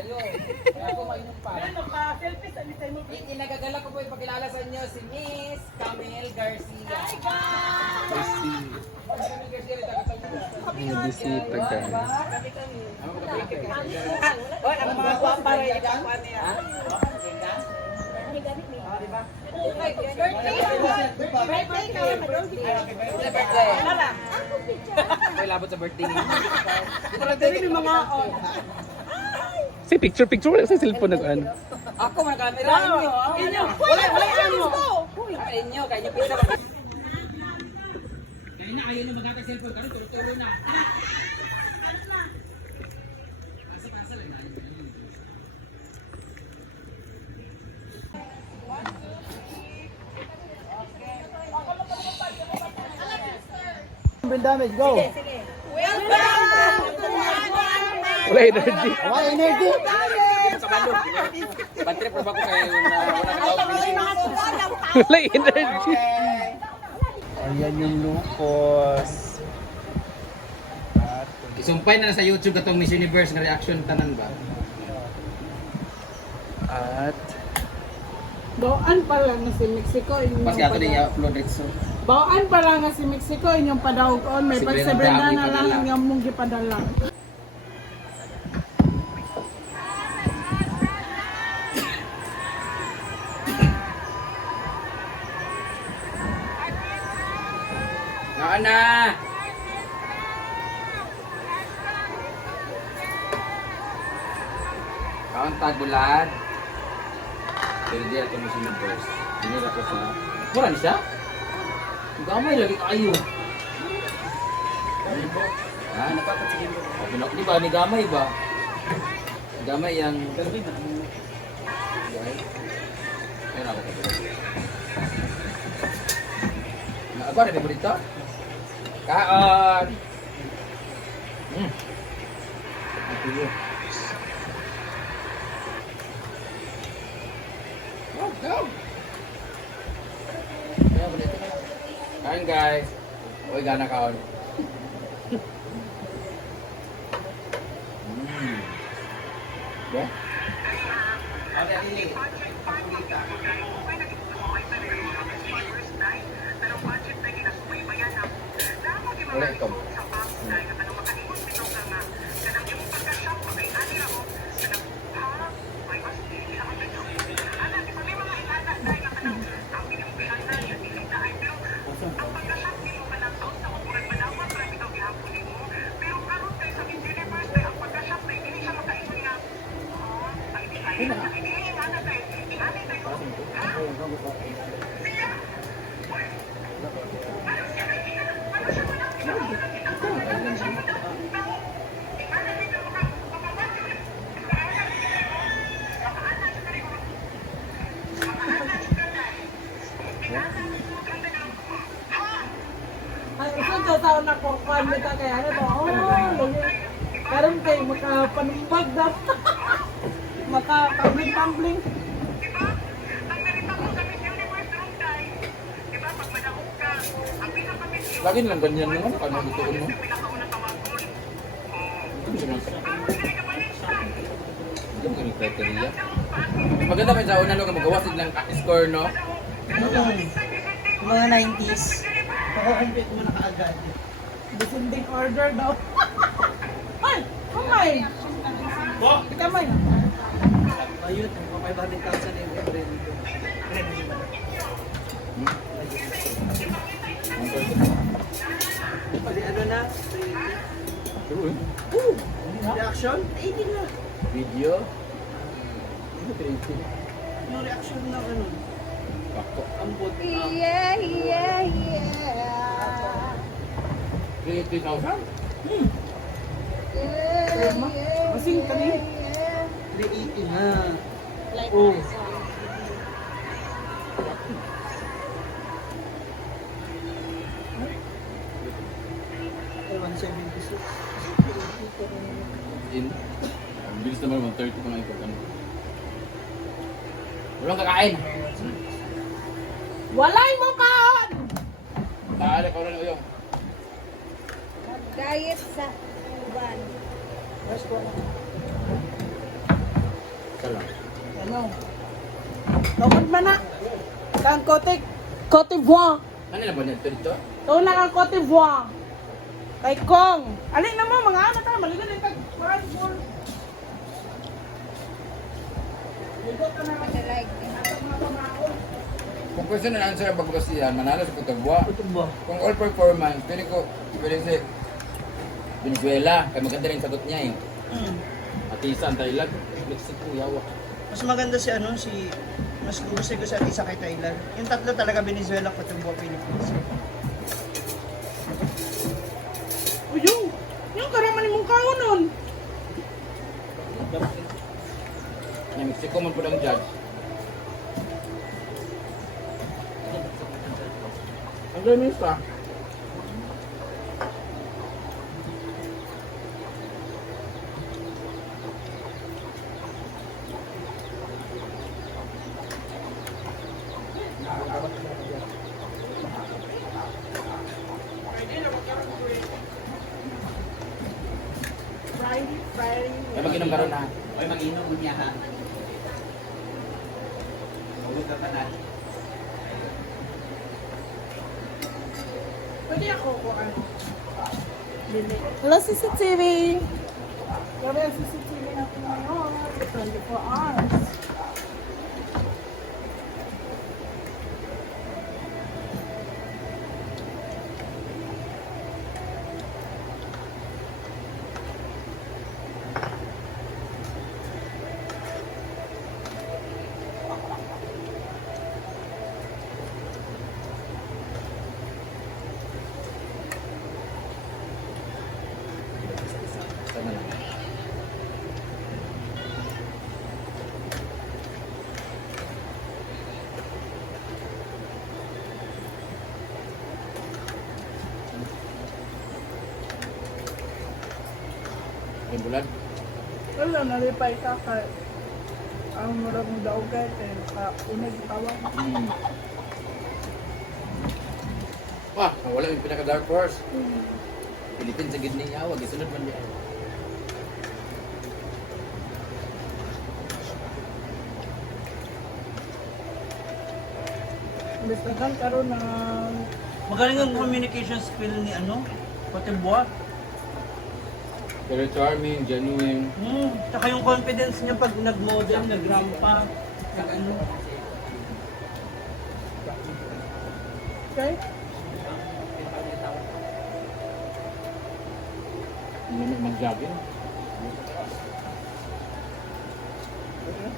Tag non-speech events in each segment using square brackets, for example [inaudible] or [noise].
kayo. Kaya ko mainom pa. Ano ka? Selfie sa litay mo. Inagagala ko po ipakilala sa inyo si Miss Camille Garcia. Hi guys! Camille Garcia, taga-taga. May bisita guys. Oh, ang mga guwapa rin yung guwapa niya. Birthday ka, Happy birthday. Tara. May labot sa birthday niyo. Dali yung mga on. Si picture picture wala sa cellphone nag ano. Ako mga camera inyo. Inyo. Wala, wala Inyo, kaya inyo pizza. Kaya na ayaw nyo magkaka cellphone kasi tulo-tulo na. damage, go. Wala energy. Why energy? Bad trip pa ba ko kayo na wala Wala energy. Ayan yung lukos. Isumpay na sa YouTube katong Miss Universe nga reaction tanan ba? At Bawaan pa lang na si Mexico inyong Pas ka din i-upload dito. Bawaan pa lang na si Mexico inyong padawgon may Si pag Brenda sa Brenda Dami na lang ang among gipadala. Na! Kaon tagulad. Pero di ato Miss Universe. Dinira ko sa... Mura ni siya? Gamay lagi kayo. Ha? Pinak di ba? Ni gamay ba? Gamay yang... Ayun ako ka Ako ada di berita. Kaon. Dia. Go, go. Kain guys. Uy, gana kaon. Hmm. Ya. Ay usan sa taon na ko kan kita kaya ano to. Oh. Karon kay makapanumbag na. Makapagling-pambling. Lagi lang ganyan naman. Ano dito mo? Yung kami criteria. Maganda pa sa una no, magawa silang score no. Mga 90s. Pakakumpit mo na kaagad. Descending order daw. [laughs] Ay, kamay. Kamay. Ayun, may 500,000 yung every ano na? Reaction? Video. Ano creative? Yung reaction ng ano? Kako. Ang bot. Yeah, yeah, yeah. Creative thousand? Masing kani. 380 na. Oh. Walang kakain. Walay mo kaon. Taali ko na yung. Diet sa uban. First one. lang. Ano? Tawad man na. Kan Cote Cote d'Ivoire. Ano na ba nito dito? Ito na ang Cote d'Ivoire. Kay Kong. Alin na mo, mga anak ka, maligan din kag Parang full. Ligot ka na lang. Atang mga pamaon. Kung question and answer ang pagbasihan, manalo sa Cotabua. Kutubo. Kung all performance, pwede ko, pwede si Venezuela. Kaya maganda rin sagot niya eh. Hmm. Atisan, Thailand, Mexico, yawa. Mas maganda si ano, si... Mas gusto ko si Atisa kay Thailand. Yung tatlo talaga Venezuela, Kutubo, Philippines. O yung, yung karaman mong kaon nun. Yung Mexico man po ng judge. Ang gamis pa. Friday, Friday. Ay, mag-inom ka ron ha. Ay, mag-inom mo niya ha. Huwag ka pa na. Pwede ako ko ano. Hello, CCTV. Grabe ang CCTV natin ngayon. 24 hours. Yung bulan? Wala, nalipay ka kay ang murag mo daw kay kay ka unag tawag. Hmm. Wah, wala yung pinaka dark horse. Philippines sa gidning yawa, gisunod man diyan. Bistagan karon na Magaling ang communication skill ni ano, Kutubo. Pero charming, genuine. Hmm. Tsaka yung confidence niya pag nag-model, nag-rampa. Nag-ano. okay? Hindi mag-jogging. Walang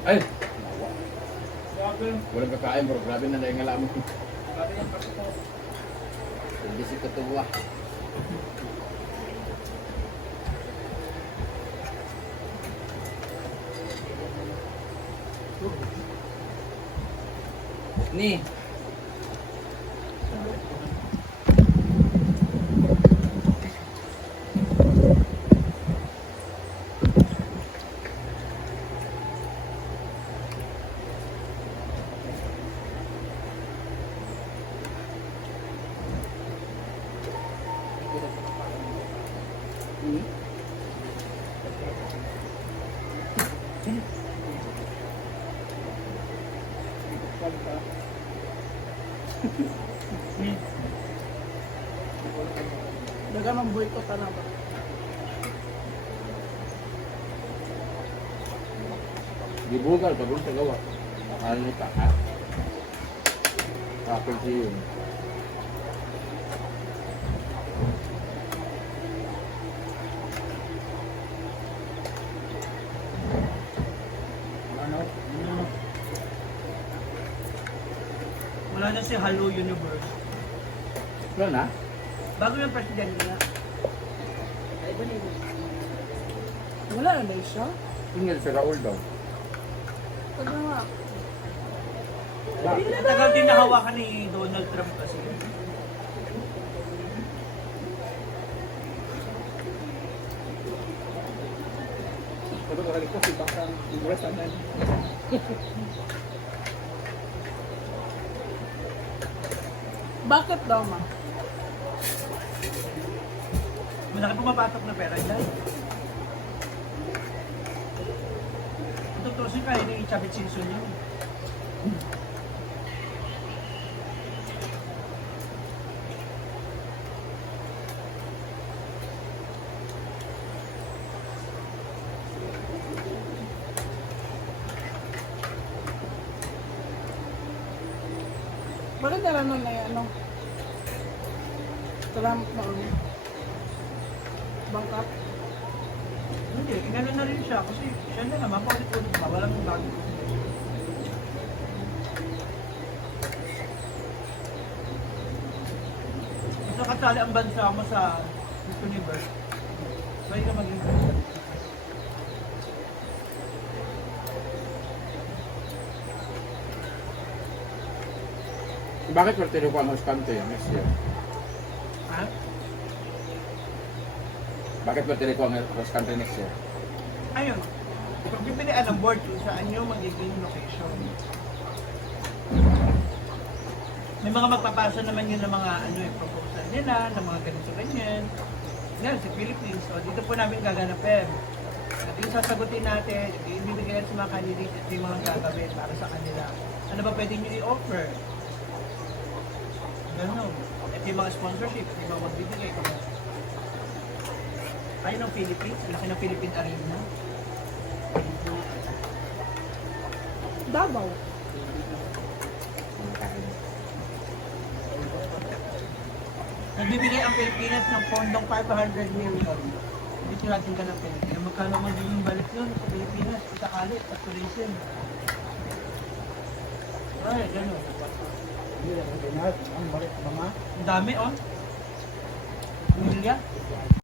kakain. Ay! Walang kakain bro. Grabe na dahil nga lamang. Hindi si Katuwa. Ni. Daga man boycott na ba? Dibugal, pagod sa gawa. Ano ni ka, ha? Kapag siya yun. Ano? Wala na si Hello Universe. Wala na? Bago yung presidente nila. Wala na na siya. Tingnan sa Raul daw. Pag nga. Matagal din nahawakan ni Donald Trump kasi. Pero karali ko si Bakang anan. Bakit daw, ma? Malaki pumapasok na pera dyan. Tutusin ka, hindi i-chabit season yun. Bakit na lang na ano? Salamat na ulo. Bangkat. Hindi, inano na rin siya kasi siya na naman, paulit-ulit pa, walang bago. Kasali ang bansa mo sa Miss Universe. Pwede ka maging Bakit Puerto Rico ang host country next year? Ha? Bakit Puerto Rico ang host country next year? Ayun. Pagpipilian ng board kung saan yung magiging location. May mga magpapasa naman yun ng mga ano, eh, proposal nila, ng mga ganito ganyan. Yan, sa Philippines. So, dito po namin gaganapin. At yung sasagutin natin, ibibigay sa mga candidate at yung mga gagawin para sa kanila. Ano ba pwede nyo i-offer? Ganun. At yung mga sponsorship, yung mga magbibigay. Kung tayo ng Philippines, laki ng Philippine Arena. Davao. Nagbibigay ang Pilipinas ng pondong 500 million. Dito natin ganapin. Eh, magkano magiging balik nun sa Pilipinas, sa sakali, sa tourism. Ay, gano'n. Ang dami, oh. Milya.